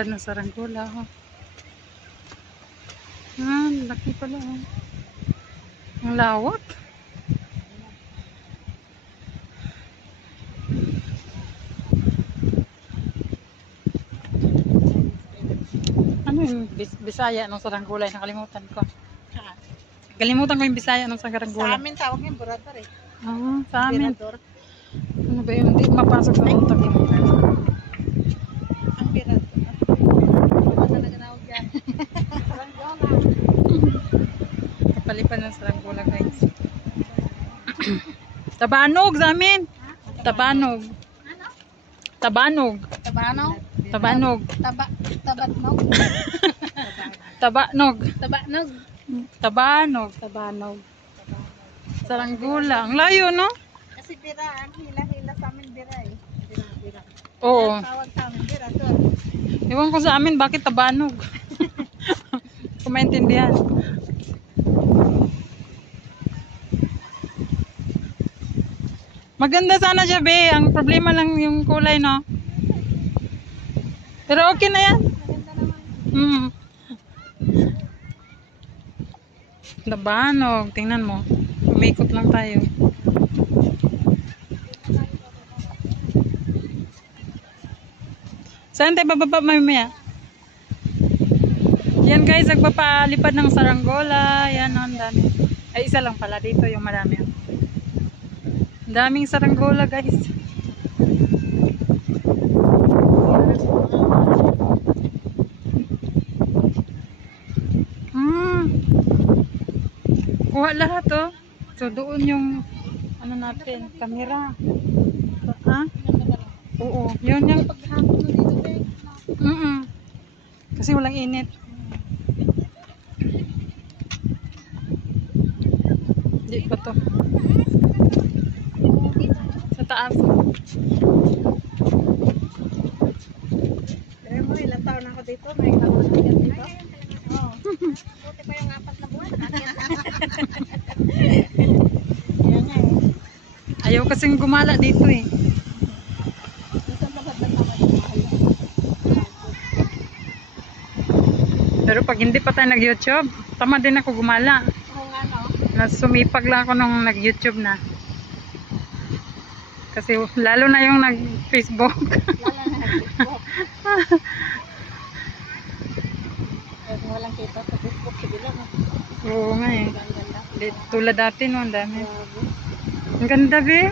Papalipad na saranggola. Oh. Ah, laki pala. Oh. Ang lawak. Ano yung Bisaya ng saranggolay? Nakalimutan ko. Kalimutan ko yung Bisaya ng saranggola. Sa amin tawag yung burador eh. Ah, sa amin. Birador. Ano ba yun? Hindi mapasok sa utak yung Ang birador. Ano talaga tawag yan? Kapalipan ng saranggola, guys. Tabanog sa amin. Tabanog. Tabanog. Tabano? Tabanog. Tabatnog? Tabanog. Tabatnog? Tabanog. Tabanog. Saranggola. Ang layo, no? Kasi bira, ang hila-hila sa amin bira eh. Bira. Oo. Tawag sa amin birador. Ewan ko sa amin, bakit tabanog? Kung maintindihan. Maganda sana siya, be. Ang problema lang yung kulay, no? Pero okay na yan. Maganda naman. Tabanog. Tingnan mo. Umikot lang tayo. Saan tayo bababa mamaya? Yan guys, nagpapalipad ng saranggola. Yan, ang dami. Ay, isa lang pala. Dito yung marami. Ang daming saranggola, guys. Kuha lahat, oh. So, doon yung ano natin, camera. Ha? Oo, yun yung Paghapon mo dito eh. kasi walang init. Hindi pa to. Sa taas. Pero mo, ilang taon ako dito. May taon na dito. Oo. Buti pa yung 4 na buwan. Ayan nga eh. Ayaw kasing gumala dito eh. Isang labad na tama. Pero pag hindi pa tayo nag-YouTube, tama din ako gumala. Oo nga no. Nasumipag lang ako nung nag-YouTube na. Kasi lalo na yung nag-Facebook. Lala na nag-Facebook. Kaya walang kita sa Facebook. Sige lang. Oo nga eh. Ang ganda. Tulad dati no, ang dami. Grabe. Ang ganda, be.